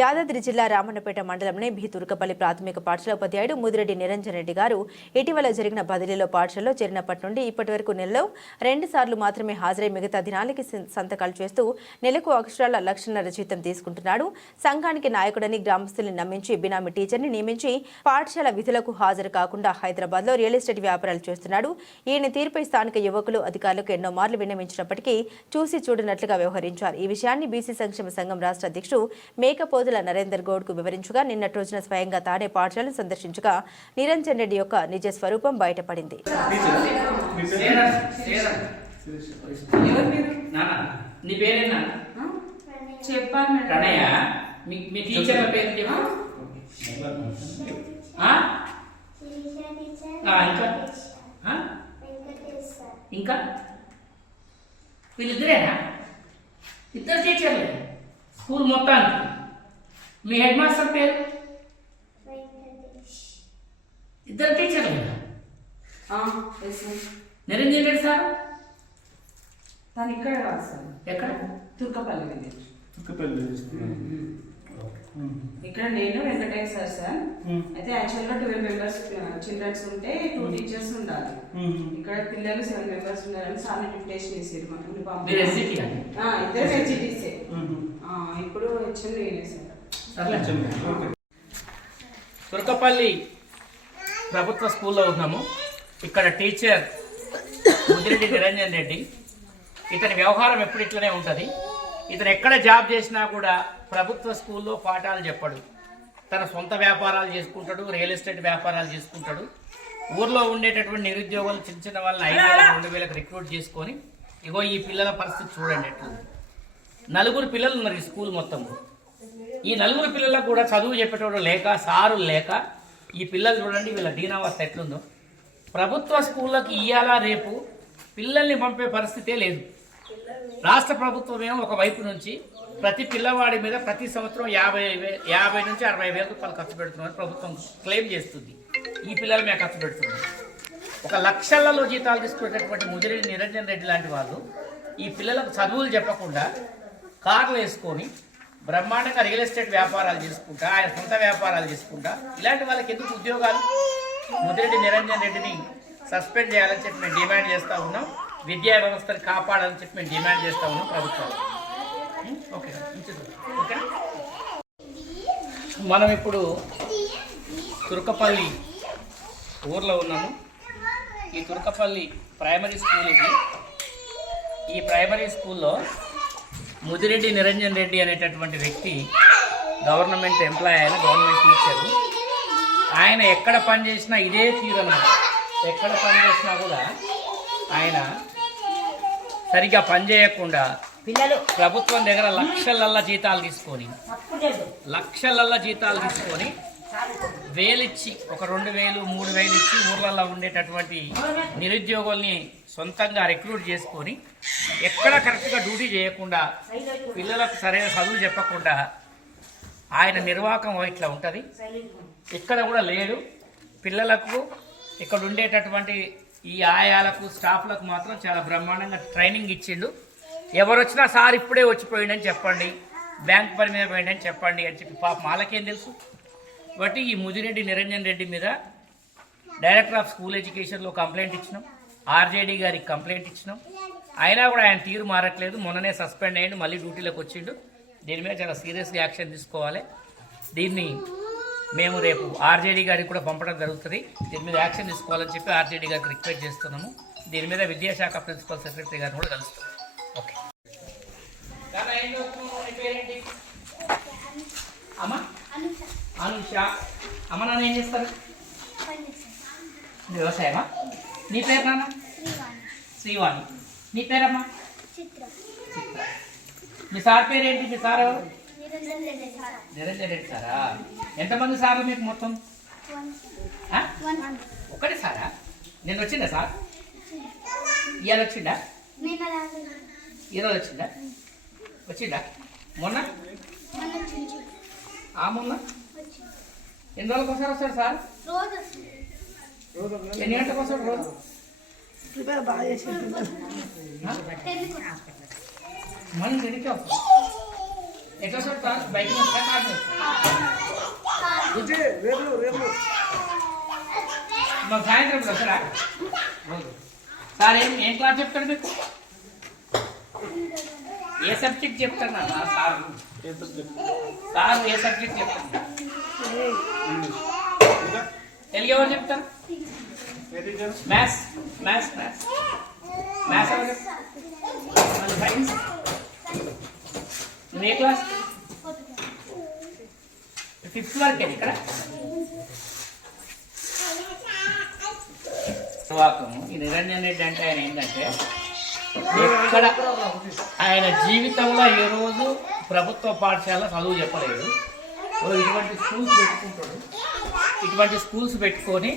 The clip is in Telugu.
యాదాద్రి జిల్లా రామన్నపేట మండలంలోని బి తుర్కపల్లి ప్రాథమిక పాఠశాల ఉపాధ్యాయుడు ముదిరెడ్డి నిరంజన్ రెడ్డి గారు ఇటీవల జరిగిన బదిలీలో పాఠశాలలో చేరినప్పటి నుండి ఇప్పటి వరకు నెలలో రెండు సార్లు మాత్రమే హాజరై మిగతా దినాలకి సంతకాలు చేస్తూ నెలకు అక్షరాల లక్షన్నర జీతం తీసుకుంటున్నాడు. సంఘానికి నాయకుడని గ్రామస్తుల్ని నమ్మించి బినామీ టీచర్ని నియమించి పాఠశాల విధులకు హాజరు కాకుండా హైదరాబాద్లో రియల్ ఎస్టేట్ వ్యాపారాలు చేస్తున్నాడు. ఈయన తీరుపై స్థానిక యువకులు అధికారులకు ఎన్నో మార్లు విన్నవించినప్పటికీ చూసి చూడనట్లుగా వ్యవహరించారు. ఈ విషయాన్ని బీసీ సంక్షేమ సంఘం రాష్ట్ర అధ్యక్షుడు మేకపో మేకపోతుల నరేందర్ గౌడ్కు వివరించగా నిన్నటి రోజున స్వయంగా తానే పాఠశాలను సందర్శించగా నిరంజన్ రెడ్డి యొక్క నిజ స్వరూపం బయటపడింది. నీ పేరేనా? చెప్పాను. ప్రణయ మీ మీ పేరు చెప్పు? ఇంకా? వీళ్ళిద్దరేనా? ఇద్దరు టీచర్లే స్కూల్ మొత్తానికి. మీ హెడ్ మాస్టర్ పేరు? ఇద్దరు టీచర్లే. నిరంజన్ రెడ్డి సార్? తను ఇక్కడ కాదు సార్. ఎక్కడ? తుర్కపల్లి విలేజ్. చేస్తున్నాను ఇక్కడ నేను వెంకటేశ్వర సార్ అయితే యాక్చువల్గా ట్వెల్వ్ మెంబర్స్ చిల్డ్రన్స్ ఉంటే టూ టీచర్స్ ఉండాలి. ఇక్కడ పిల్లలు సెవెన్ మెంబర్స్ ఉన్నారని సార్ డిప్యుటేషన్ చేసారు మాకు ఇద్దరు హెచ్డిసే ఇప్పుడు హెచ్ఎం నేనే సార్. తురకపల్లి ప్రభుత్వ స్కూల్లో ఉన్నాము. ఇక్కడ టీచర్ ముదిరెడ్డి నిరంజన్ రెడ్డి. ఇతని వ్యవహారం ఎప్పుడు ఇట్లనే ఉంటుంది. ఇతను ఎక్కడ జాబ్ చేసినా కూడా ప్రభుత్వ స్కూల్లో పాఠాలు చెప్పడు. తన సొంత వ్యాపారాలు చేసుకుంటాడు రియల్ ఎస్టేట్ వ్యాపారాలు చేసుకుంటాడు. ఊర్లో ఉండేటటువంటి నిరుద్యోగులు చిన్న చిన్న వాళ్ళని ఐదు వేల రెండు వేలకు రిక్రూట్ చేసుకొని ఇగో ఈ పిల్లల పరిస్థితి చూడండి ఎట్లా నలుగురు పిల్లలు ఉన్నారు ఈ స్కూల్ మొత్తం ఈ నలుగురు పిల్లలకు కూడా చదువు చెప్పేటోడు లేక సారులు లేక ఈ పిల్లలు చూడండి వీళ్ళ దీనావస్థ ఎట్లుందో. ప్రభుత్వ స్కూళ్ళకి ఇయ్యాలా రేపు? పిల్లల్ని పంపే పరిస్థితే లేదు. రాష్ట్ర ప్రభుత్వం ఏమో ఒక వైపు నుంచి ప్రతి పిల్లవాడి మీద ప్రతి సంవత్సరం యాభై యాభై నుంచి అరవై వేల రూపాయలు ఖర్చు పెడుతున్నామని ప్రభుత్వం క్లెయిమ్ చేస్తుంది. ఈ పిల్లల మీద ఖర్చు పెడుతుంది. ఒక లక్షలలో జీతాలు తీసుకునేటటువంటి ముదిరెడ్డి నిరంజన్ రెడ్డి లాంటి వాళ్ళు ఈ పిల్లలకు చదువులు చెప్పకుండా కార్లు వేసుకొని బ్రహ్మాండంగా రియల్ ఎస్టేట్ వ్యాపారాలు చేసుకుంటా ఆయన సొంత వ్యాపారాలు చేసుకుంటా ఇలాంటి వాళ్ళకి ఎందుకు ఉద్యోగాలు? ముదిరెడ్డి నిరంజన్ రెడ్డిని సస్పెండ్ చేయాలని చెప్పి మేము డిమాండ్ చేస్తూ ఉన్నాం. విద్యా వ్యవస్థను కాపాడాలని చెప్పి మేము డిమాండ్ చేస్తూ ఉన్నాం ప్రభుత్వాలు ఓకే ఓకే మనం ఇప్పుడు తుర్కపల్లి ఊర్లో ఉన్నాము. ఈ తుర్కపల్లి ప్రైమరీ స్కూల్ ఇది. ఈ ప్రైమరీ స్కూల్లో ముదిరెడ్డి నిరంజన్ రెడ్డి అనేటటువంటి వ్యక్తి గవర్నమెంట్ ఎంప్లాయ్ అయిన గవర్నమెంట్ టీచరు. ఆయన ఎక్కడ పనిచేసినా ఇదే తీరు ఎక్కడ పనిచేసినా కూడా ఆయన సరిగ్గా పనిచేయకుండా పిల్లలు. ప్రభుత్వం దగ్గర లక్షలల్ల జీతాలు తీసుకొని లక్షలల్ల జీతాలు తీసుకొని వేలిచ్చి ఒక రెండు వేలు మూడు వేలు ఇచ్చి ఊర్లలో ఉండేటటువంటి నిరుద్యోగుల్ని సొంతంగా రిక్రూట్ చేసుకొని ఎక్కడ కరెక్ట్గా డ్యూటీ చేయకుండా పిల్లలకు సరైన చదువు చెప్పకుండా ఆయన నిర్వాహకం ఇట్లా ఉంటుంది. ఇక్కడ కూడా లేడు పిల్లలకు ఇక్కడ ఉండేటటువంటి ఈ ఆయాలకు స్టాఫ్లకు మాత్రం చాలా బ్రహ్మాండంగా ట్రైనింగ్ ఇచ్చిండు. ఎవరు వచ్చినా సార్ ఇప్పుడే వచ్చిపోయిండని చెప్పండి. బ్యాంక్ పని మీద పోయిండని చెప్పండి అని చెప్పి పాప వాళ్ళకేం తెలుసు? బట్టి ఈ ముదిరెడ్డి నిరంజన్ రెడ్డి మీద డైరెక్టర్ ఆఫ్ స్కూల్ ఎడ్యుకేషన్లో కంప్లైంట్ ఇచ్చినాం. ఆర్జేడీ గారికి కంప్లైంట్ ఇచ్చినాం. అయినా కూడా ఆయన తీరు మారట్లేదు. మొన్ననే సస్పెండ్ అయ్యిండు. మళ్ళీ డ్యూటీలోకి వచ్చిండు. దీని మీద చాలా సీరియస్గా యాక్షన్ తీసుకోవాలి. దీన్ని మేము రేపు ఆర్జేడీ గారికి కూడా పంపడం జరుగుతుంది. దీని మీద యాక్షన్ తీసుకోవాలని చెప్పి ఆర్జేడీ గారికి రిక్వెస్ట్ చేస్తున్నాము. దీని మీద విద్యాశాఖ ప్రిన్సిపల్ సెక్రటరీ గారిని కూడా కలుస్తాం. ఓకే. అనుష అమ్మ నాన్న ఏం చేస్తారు? వ్యవసాయమా? నీ పేరు నాన్న? శ్రీవాణి. నీ పేరమ్మా? చిత్ర. మీ సార్ పేరు ఏంటి మీ సార్ ఎవరు? నిరంజన్ రెడ్డి సారా. ఎంతమంది సార్లు మీకు మొత్తం? ఒకటి సారా? నేను వచ్చిందా సార్? ఇవాళ వచ్చిండా ఈరోజు వచ్చిందా? వచ్చిండా మొన్న? ఆ మొన్న? ఎన్ని రోజులకు ఒకసారి వస్తాడు సార్? ఎన్ని గంటలకు వస్తాడు రోజు? ఆ? మళ్ళీ తిరిగి వస్తాడు? ఎట్లా చూడతా బైక్ మీద వస్తా, కారు మీద వస్తా? మాకు సాయంత్రం వస్తారా సార్? ఏం ఏం క్లాస్ చెప్తాడు మీకు ఏ సబ్జెక్ట్ చెప్తాడు నాన్న సార్. సార్ ఏ సబ్జెక్ట్ చెప్తాడు తెలుగు ఎవరు చెప్తారు? Maths maths maths. మ్యాథ్స్ ఎవరు చెప్తారు? మళ్ళీ సైన్స్. నువ్వు ఏ క్లాస్? ఫిఫ్త్ వరకే ఇక్కడ. వాకము ఈ నిరంజన్ రెడ్డి అంటే ఆయన ఏంటంటే ఎక్కడ ఆయన జీవితంలో ఏ రోజు ప్రభుత్వ పాఠశాల చదువు చెప్పలేదు. ఇటువంటి స్కూల్స్ పెట్టుకుంటాడు. ఇటువంటి స్కూల్స్ పెట్టుకొని